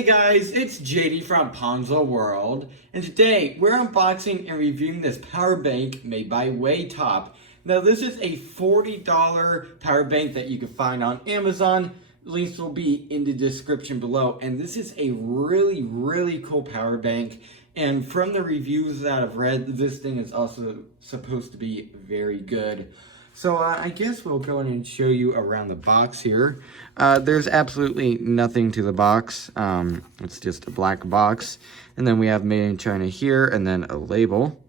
Hey guys, it's JD from Ponzo World, and today we're unboxing and reviewing this power bank made by Waytop. Now this is a $40 power bank that you can find on Amazon. Links will be in the description below, and this is a really cool power bank. And from the reviews that I've read, this thing is also supposed to be very good. So I guess we'll go in and show you around the box here. There's absolutely nothing to the box. It's just a black box. And then we have Made in China here, and then a label.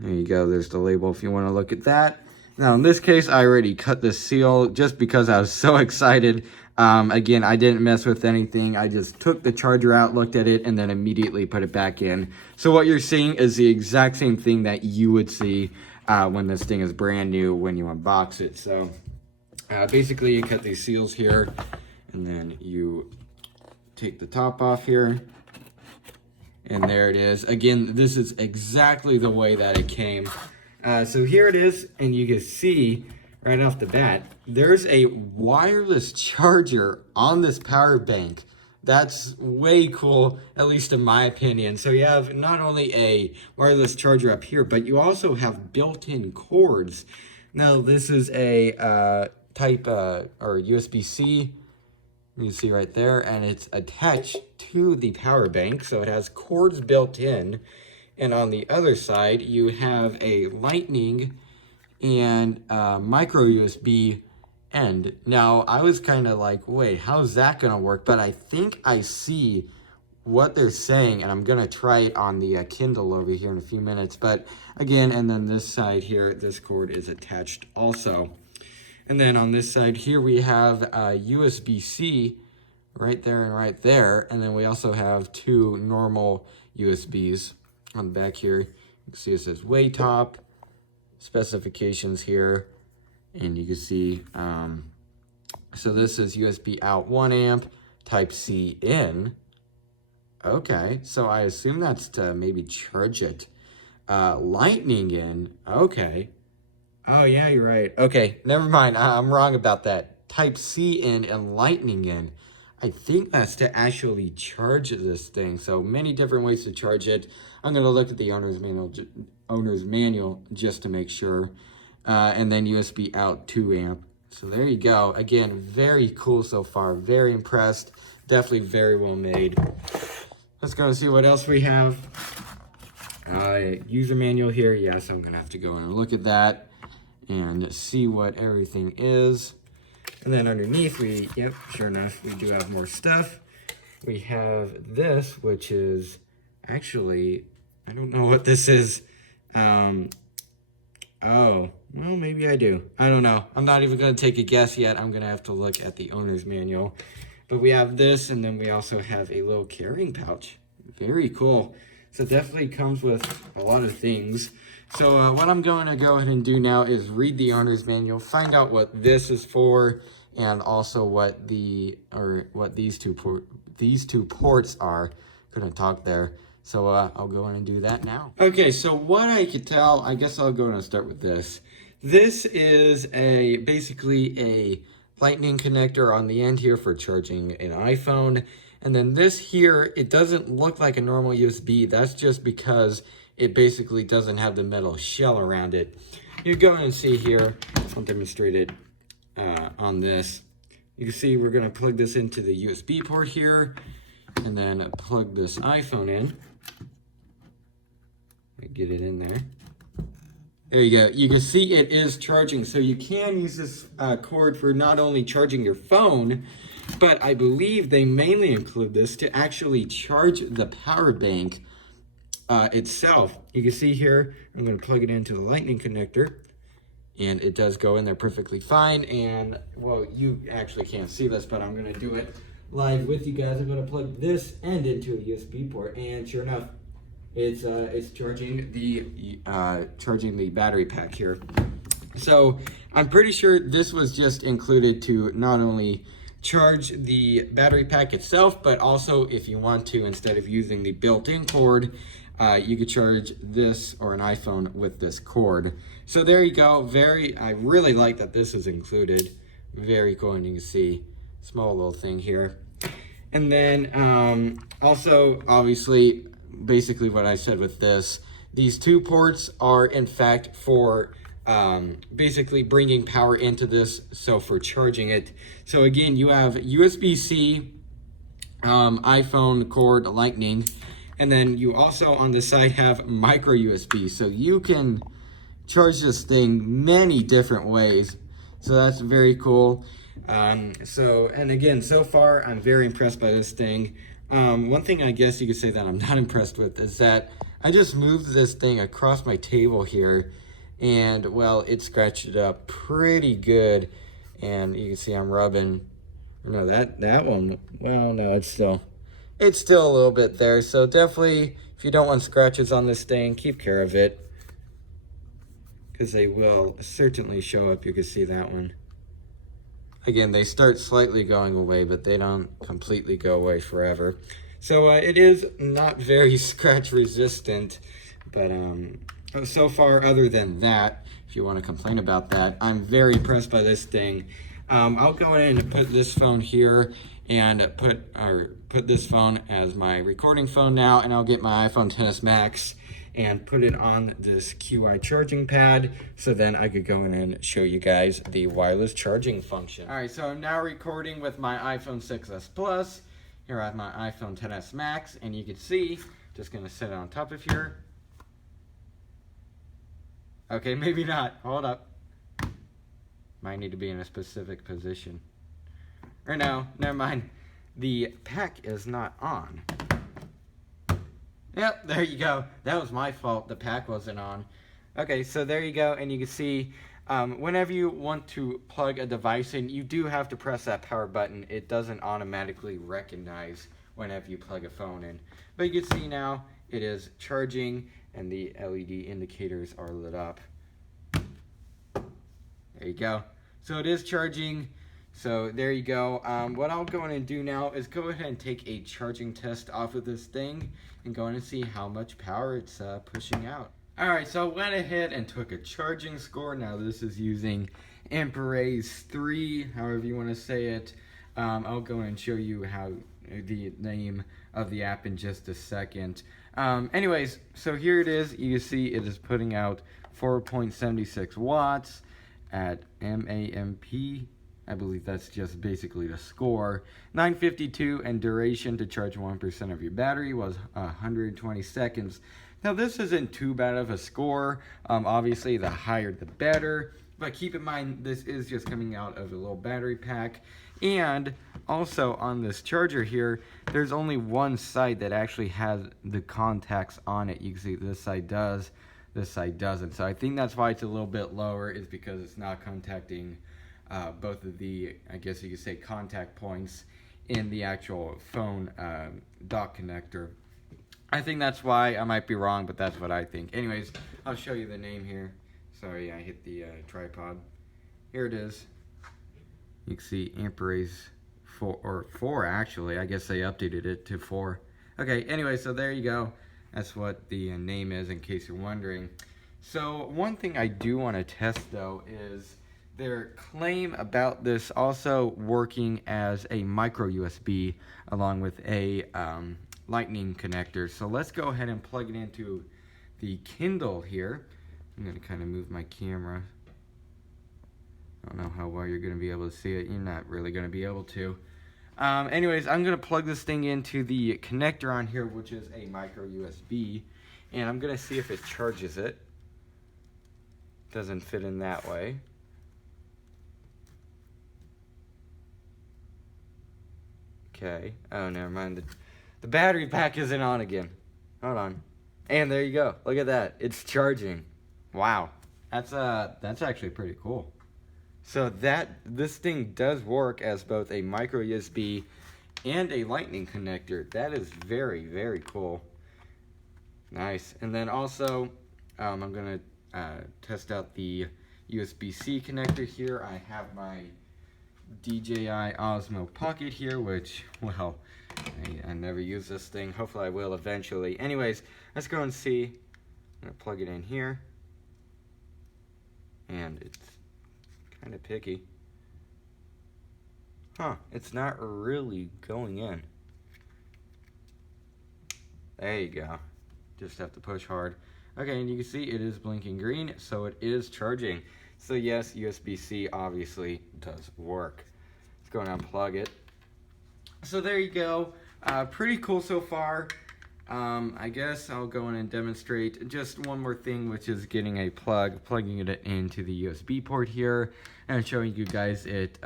There you go, there's the label if you want to look at that. Now in this case, I already cut the seal just because I was so excited. Again, I didn't mess with anything. I just took the charger out, looked at it, and then immediately put it back in. So what you're seeing is the exact same thing that you would see when this thing is brand new when you unbox it. So basically you cut these seals here, and then you take the top off here, and there it is. Again, this is exactly the way that it came. So here it is, and you can see right off the bat, there's a wireless charger on this power bank. That's way cool, at least in my opinion. So you have not only a wireless charger up here, but you also have built-in cords. Now this is a type or USB-C, you can see right there, and it's attached to the power bank, so it has cords built in. And on the other side, you have a lightning and micro USB end. Now, I was kind of like, wait, how's that going to work? But I think I see what they're saying, and I'm going to try it on the Kindle over here in a few minutes. But again, and then this side here, this cord is attached also. And then on this side here, we have USB-C right there and right there. And then we also have two normal USBs on the back here. You can see it says Waytop, specifications here. And you can see, so this is USB out 1 amp, type C in. Okay, so I assume that's to maybe charge it. Lightning in, okay. Oh yeah, you're right. Okay, never mind, I'm wrong about that. Type C in and lightning in. I think that's to actually charge this thing. So many different ways to charge it. I'm gonna look at the owner's manual just to make sure. And then USB out 2 amp. So there you go. Again, very cool so far. Very impressed. Definitely very well made. Let's go and see what else we have. User manual here. Yes, I'm going to have to go in and look at that and see what everything is. And then underneath yep, sure enough, we do have more stuff. We have this, which is actually, I don't know what this is. Oh, well, maybe I do. I don't know. I'm not even going to take a guess yet. I'm going to have to look at the owner's manual. But we have this, and then we also have a little carrying pouch. Very cool. So it definitely comes with a lot of things. So what I'm going to go ahead and do now is read the owner's manual, find out what this is for, and also what these two ports are. Couldn't talk there. So I'll go in and do that now. Okay, so what I could tell, I guess I'll go in and start with this. This is basically a lightning connector on the end here for charging an iPhone. And then this here, it doesn't look like a normal USB. That's just because it basically doesn't have the metal shell around it. You go in and see here, I'll demonstrate it on this. You can see we're gonna plug this into the USB port here, and then plug this iPhone in. Get it in there. There you go. You can see it is charging. So you can use this cord for not only charging your phone, but I believe they mainly include this to actually charge the power bank itself. You can see here, I'm going to plug it into the lightning connector, and it does go in there perfectly fine. And well, you actually can't see this, but I'm going to do it live with you guys. I'm going to plug this end into a USB port, and sure enough, it's charging the battery pack here. So I'm pretty sure this was just included to not only charge the battery pack itself, but also if you want to, instead of using the built-in cord, you could charge this or an iPhone with this cord. So there you go. I really like that this is included. Very cool, and you can see small little thing here. And then also, obviously, basically what I said with this, these two ports are in fact for basically bringing power into this, so for charging it. So again, you have USB-C, iPhone cord, lightning, and then you also on the side have micro USB, so you can charge this thing many different ways. So that's very cool. And again, so far I'm very impressed by this thing. One thing I guess you could say that I'm not impressed with is that I just moved this thing across my table here, and well, it scratched it up pretty good. And you can see I'm rubbing. No, that one. Well, no, it's still a little bit there. So definitely, if you don't want scratches on this thing, keep care of it, because they will certainly show up. You can see that one. Again, they start slightly going away, but they don't completely go away forever. So it is not very scratch resistant, but so far, other than that, if you want to complain about that, I'm very impressed by this thing. I'll go ahead and put this phone here and put this phone as my recording phone now, and I'll get my iPhone XS Max and put it on this QI charging pad, so then I could go in and show you guys the wireless charging function. All right, so I'm now recording with my iPhone 6s Plus. Here I have my iPhone XS Max, and you can see, just gonna set it on top of here. Okay, maybe not, hold up. Might need to be in a specific position. Or no, never mind. The pack is not on. Yep, there you go. That was my fault. The pack wasn't on. Okay, so there you go, and you can see whenever you want to plug a device in, you do have to press that power button. It doesn't automatically recognize whenever you plug a phone in. But you can see now it is charging, and the LED indicators are lit up. There you go. So it is charging. So there you go. What I'll go in and do now is go ahead and take a charging test off of this thing and go in and see how much power it's pushing out. Alright, so I went ahead and took a charging score. Now this is using Amperaze 3, however you want to say it. I'll go in and show you how the name of the app in just a second. Anyways, so here it is. You can see it is putting out 4.76 watts at MAMP. I believe that's just basically the score. 952, and duration to charge 1% of your battery was 120 seconds. Now this isn't too bad of a score. Obviously the higher the better, but keep in mind this is just coming out of a little battery pack. And also on this charger here, there's only one side that actually has the contacts on it. You can see this side does, this side doesn't. So I think that's why it's a little bit lower, is because it's not contacting both of the, I guess you could say, contact points in the actual phone dock connector. I think that's why. I might be wrong, but that's what I think. Anyways, I'll show you the name here. Sorry, I hit the tripod. Here it is. You can see Amperaze 4, or 4 actually. I guess they updated it to 4. Okay, anyway, so there you go. That's what the name is, in case you're wondering. So one thing I do want to test though is their claim about this also working as a micro USB along with a lightning connector. So let's go ahead and plug it into the Kindle here. I'm going to kind of move my camera. I don't know how well you're going to be able to see it. You're not really going to be able to. Anyways, I'm going to plug this thing into the connector on here, which is a micro USB, and I'm going to see if it charges it. Doesn't fit in that way. Okay. Oh, never mind. The battery pack isn't on again. Hold on. And there you go. Look at that. It's charging. Wow. That's actually pretty cool. So this thing does work as both a micro USB and a lightning connector. That is very, very cool. Nice. And then also, I'm going to test out the USB-C connector here. I have my DJI Osmo Pocket here, which, well, I never use this thing. Hopefully I will eventually. Anyways, let's go and see. I'm going to plug it in here. And it's kind of picky. Huh, it's not really going in. There you go. Just have to push hard. Okay, and you can see it is blinking green, so it is charging. So yes, USB-C obviously does work. Let's go and unplug it. So there you go. Pretty cool so far. I guess I'll go in and demonstrate just one more thing, which is getting a plugging it into the USB port here, and showing you guys it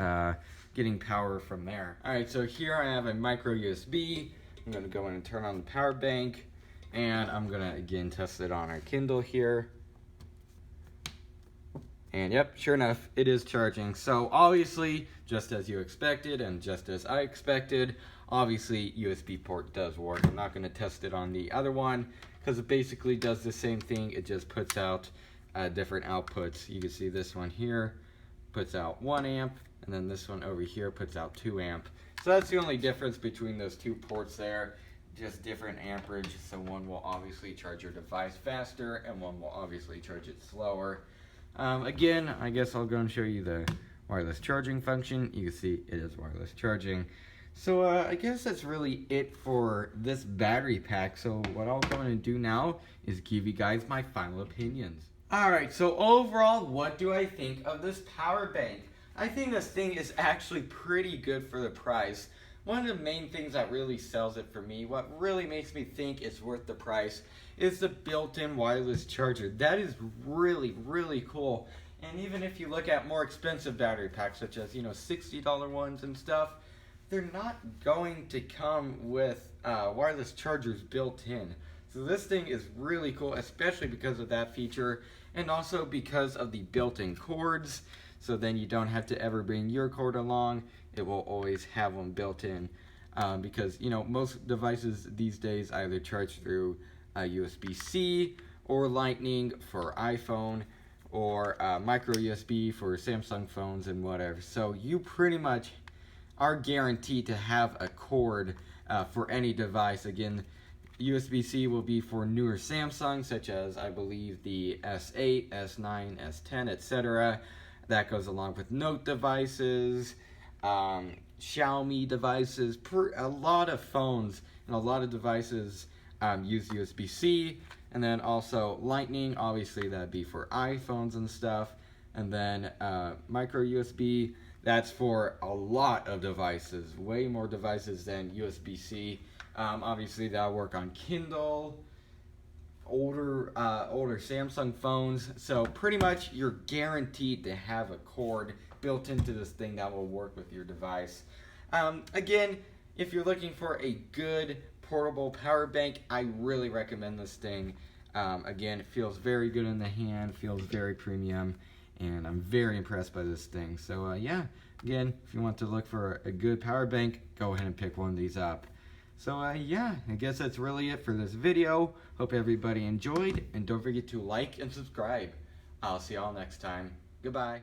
getting power from there. Alright, so here I have a micro USB. I'm going to go in and turn on the power bank, and I'm going to again test it on our Kindle here. And yep, sure enough, it is charging. So obviously, just as you expected and just as I expected, obviously USB port does work. I'm not going to test it on the other one because it basically does the same thing. It just puts out different outputs. You can see this one here puts out 1 amp, and then this one over here puts out 2 amp. So that's the only difference between those two ports there. Just different amperage. So one will obviously charge your device faster, and one will obviously charge it slower. Again, I guess I'll go and show you the wireless charging function. You can see it is wireless charging. So I guess that's really it for this battery pack. So what I'll go and do now is give you guys my final opinions. Alright, so overall, what do I think of this power bank? I think this thing is actually pretty good for the price. One of the main things that really sells it for me, what really makes me think it's worth the price, is the built-in wireless charger. That is really, really cool. And even if you look at more expensive battery packs, such as, $60 ones and stuff, they're not going to come with wireless chargers built in. So this thing is really cool, especially because of that feature, and also because of the built-in cords. So then you don't have to ever bring your cord along. It will always have one built in, because most devices these days either charge through USB-C or Lightning for iPhone, or micro USB for Samsung phones and whatever. So you pretty much are guaranteed to have a cord for any device. Again, USB-C will be for newer Samsung, such as I believe the S8, S9, S10, etc. That goes along with Note devices, Xiaomi devices. A lot of phones and a lot of devices use USB-C, and then also Lightning. Obviously, that'd be for iPhones and stuff. And then micro USB. That's for a lot of devices, way more devices than USB-C. Obviously, that'll work on Kindle, older Samsung phones. So pretty much you're guaranteed to have a cord built into this thing that will work with your device. Again, if you're looking for a good portable power bank, I really recommend this thing. Again, it feels very good in the hand, feels very premium, and I'm very impressed by this thing. So yeah, again, if you want to look for a good power bank, go ahead and pick one of these up. So yeah, I guess that's really it for this video. Hope everybody enjoyed, and don't forget to like and subscribe. I'll see y'all next time. Goodbye.